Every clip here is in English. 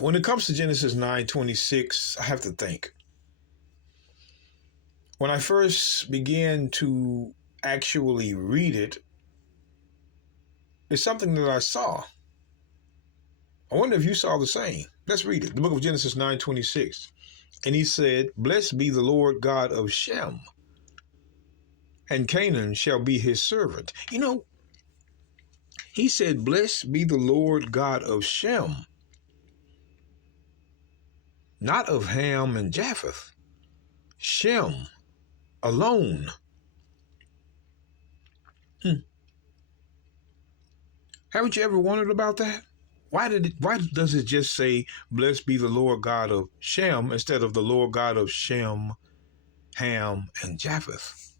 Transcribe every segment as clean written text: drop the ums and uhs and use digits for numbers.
When it comes to Genesis 9:26, I have to think. When I first began to actually read it, it's something that I saw. I wonder if you saw the same. Let's read it. The book of Genesis 9:26. And he said, "Blessed be the Lord God of Shem, and Canaan shall be his servant." He said, "Blessed be the Lord God of Shem," not of Ham and Japheth. Shem alone. Haven't you ever wondered about that? Why does it just say, "Blessed be the Lord God of Shem," instead of the Lord God of Shem, Ham, and Japheth?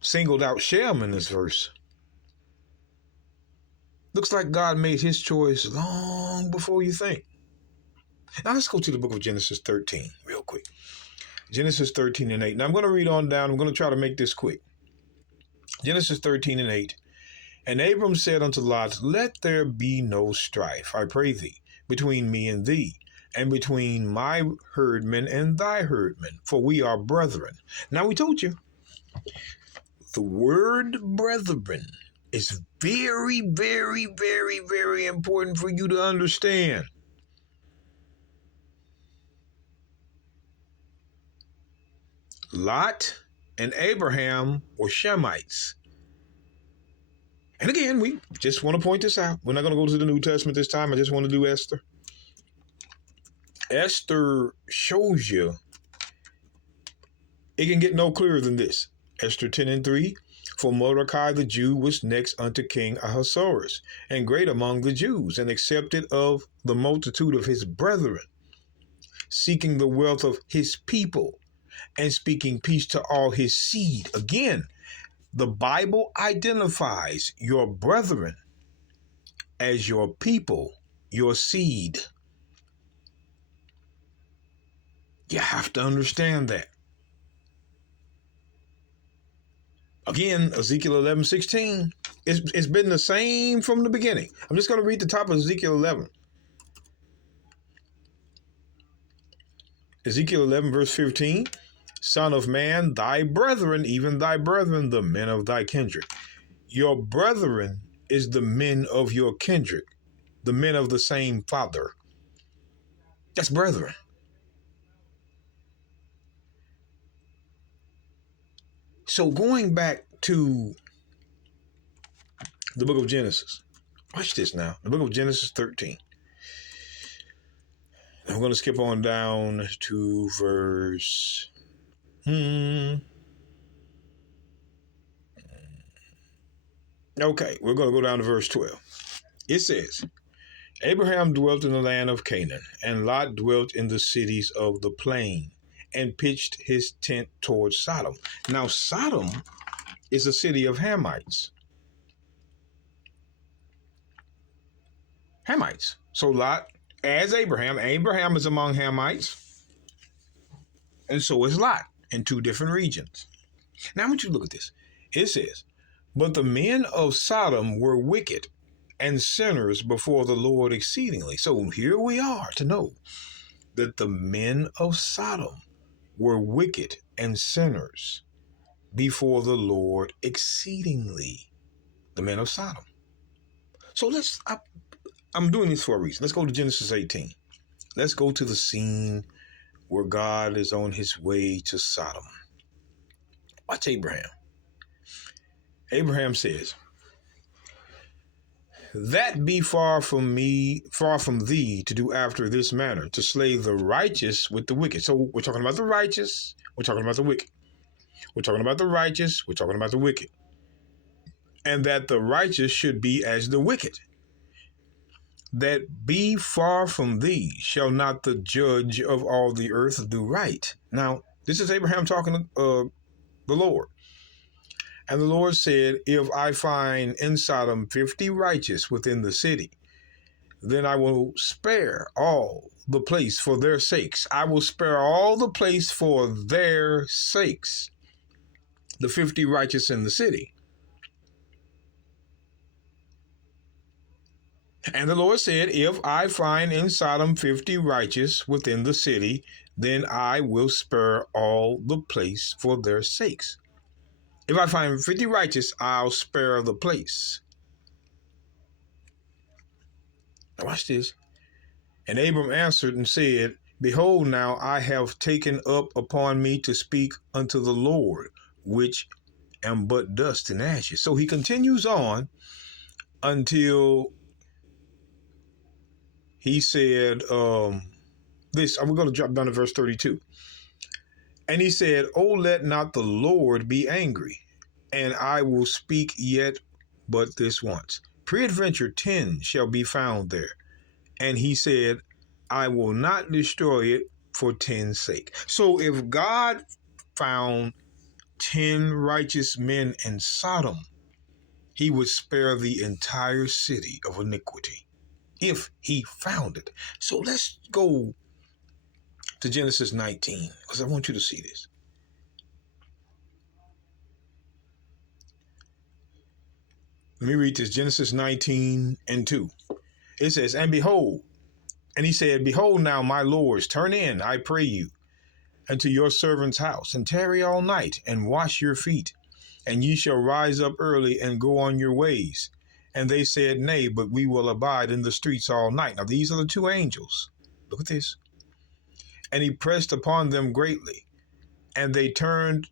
Singled out Shem in this verse. Looks like God made his choice long before you think. Now let's go to the book of Genesis 13 real quick. Genesis 13:8. Now I'm going to read on down. I'm going to try to make this quick. Genesis 13:8. And Abram said unto Lot, "Let there be no strife, I pray thee, between me and thee, and between my herdmen and thy herdmen, for we are brethren." Now we told you, the word brethren is very, very, very, very important for you to understand. Lot and Abraham were Shemites. And again, we just want to point this out. We're not going to go to the New Testament this time. I just want to do Esther. Esther shows you it can get no clearer than this. Esther 10:3. For Mordecai the Jew was next unto King Ahasuerus, and great among the Jews, and accepted of the multitude of his brethren, seeking the wealth of his people, and speaking peace to all his seed. Again, the Bible identifies your brethren as your people, your seed. You have to understand that. Again, Ezekiel 11:16. It's been the same from the beginning. I'm just going to read the top of Ezekiel 11. Ezekiel 11, verse 15. Son of man, thy brethren, even thy brethren, the men of thy kindred. Your brethren is the men of your kindred, the men of the same father. That's brethren. So going back to the book of Genesis, watch this now. The book of Genesis 13. I'm going to skip on down to verse... Okay, we're going to go down to verse 12. It says, Abraham dwelt in the land of Canaan, and Lot dwelt in the cities of the plain, and pitched his tent towards Sodom. Now, Sodom is a city of Hamites. Hamites. So Lot, as Abraham is among Hamites, and so is Lot in two different regions. Now, I want you to look at this. It says, but the men of Sodom were wicked and sinners before the Lord exceedingly. So here we are to know that the men of Sodom were wicked and sinners before the Lord exceedingly. The men of Sodom. So I'm doing this for a reason. Let's go to Genesis 18. Let's go to the scene where God is on his way to Sodom. Watch Abraham. Abraham says, that be far from me, far from thee, to do after this manner, to slay the righteous with the wicked. So we're talking about the righteous, we're talking about the wicked. We're talking about the righteous, we're talking about the wicked. And that the righteous should be as the wicked. That be far from thee, shall not the judge of all the earth do right? Now, this is Abraham talking to the Lord. And the Lord said, if I find in Sodom 50 righteous within the city, then I will spare all the place for their sakes. I will spare all the place for their sakes, the 50 righteous in the city. And the Lord said, if I find in Sodom 50 righteous within the city, then I will spare all the place for their sakes. If I find 50 righteous, I'll spare the place. Now watch this. And Abram answered and said, behold, now I have taken up upon me to speak unto the Lord, which am but dust and ashes. So he continues on until he said this. We're going to drop down to verse 32. And he said, oh, let not the Lord be angry, and I will speak yet but this once. Peradventure 10 shall be found there. And he said, I will not destroy it for 10's sake. So if God found 10 righteous men in Sodom, he would spare the entire city of iniquity if he found it. So let's go to Genesis 19, because I want you to see this. Let me read this, Genesis 19 and 2. It says, and behold, and he said, behold now, my lords, turn in, I pray you, unto your servant's house, and tarry all night, and wash your feet, and ye shall rise up early and go on your ways. And they said, nay, but we will abide in the streets all night. Now these are the two angels. Look at this. And he pressed upon them greatly, and they turned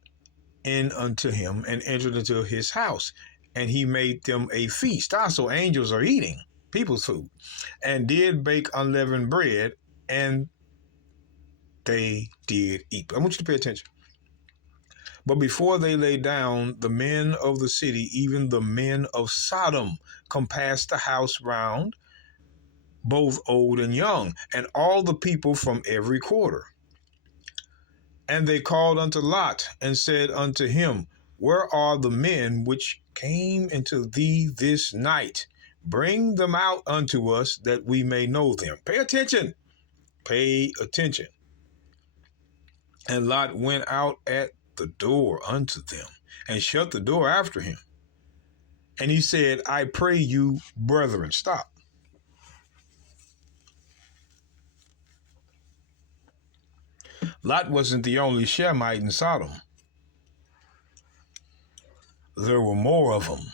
in unto him and entered into his house, and he made them a feast. Also, angels are eating people's food, and did bake unleavened bread, and they did eat. I want you to pay attention. But before they lay down, the men of the city, even the men of Sodom, compassed the house round, both old and young, and all the people from every quarter. And they called unto Lot, and said unto him, where are the men which came into thee this night? Bring them out unto us, that we may know them. Pay attention. Pay attention. And Lot went out at the door unto them, and shut the door after him. And he said, I pray you, brethren. Stop. Lot wasn't the only Shemite in Sodom. There were more of them.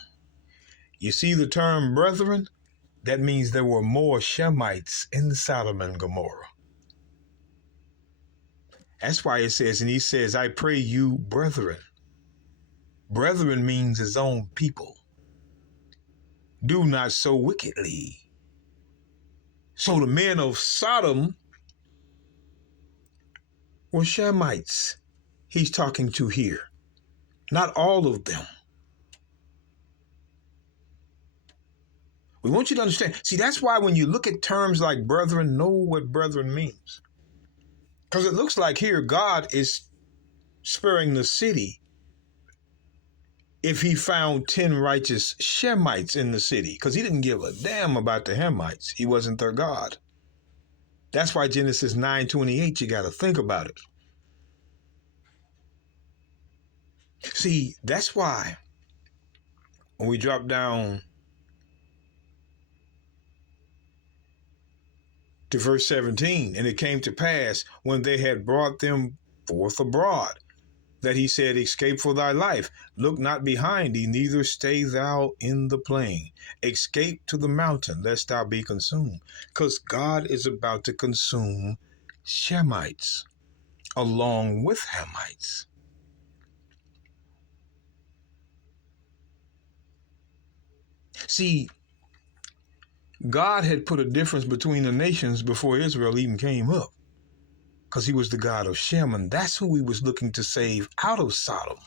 You see the term brethren? That means there were more Shemites in Sodom and Gomorrah. That's why it says, and he says, I pray you, brethren. Brethren means his own people. Do not so wickedly. So the men of Sodom were Shemites he's talking to here. Not all of them. We want you to understand. See, that's why when you look at terms like brethren, know what brethren means. Because it looks like here God is sparing the city if he found 10 righteous Shemites in the city, because he didn't give a damn about the Hamites. He wasn't their God. That's why Genesis 9:28, you got to think about it. See, that's why when we drop down to verse 17, and it came to pass when they had brought them forth abroad, that he said, escape for thy life. Look not behind thee, neither stay thou in the plain. Escape to the mountain, lest thou be consumed. Because God is about to consume Shemites along with Hamites. See, God had put a difference between the nations before Israel even came up, because he was the God of Shem, and that's who he was looking to save out of Sodom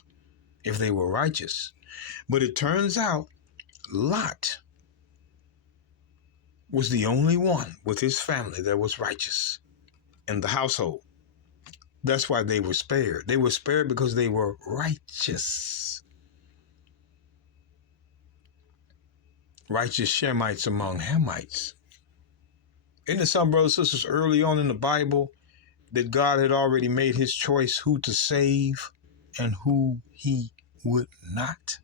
if they were righteous. But it turns out Lot was the only one with his family that was righteous in the household. That's why they were spared. They were spared because they were righteous. Righteous Shemites among Hamites. Isn't it some brothers and sisters early on in the Bible that God had already made his choice who to save and who he would not?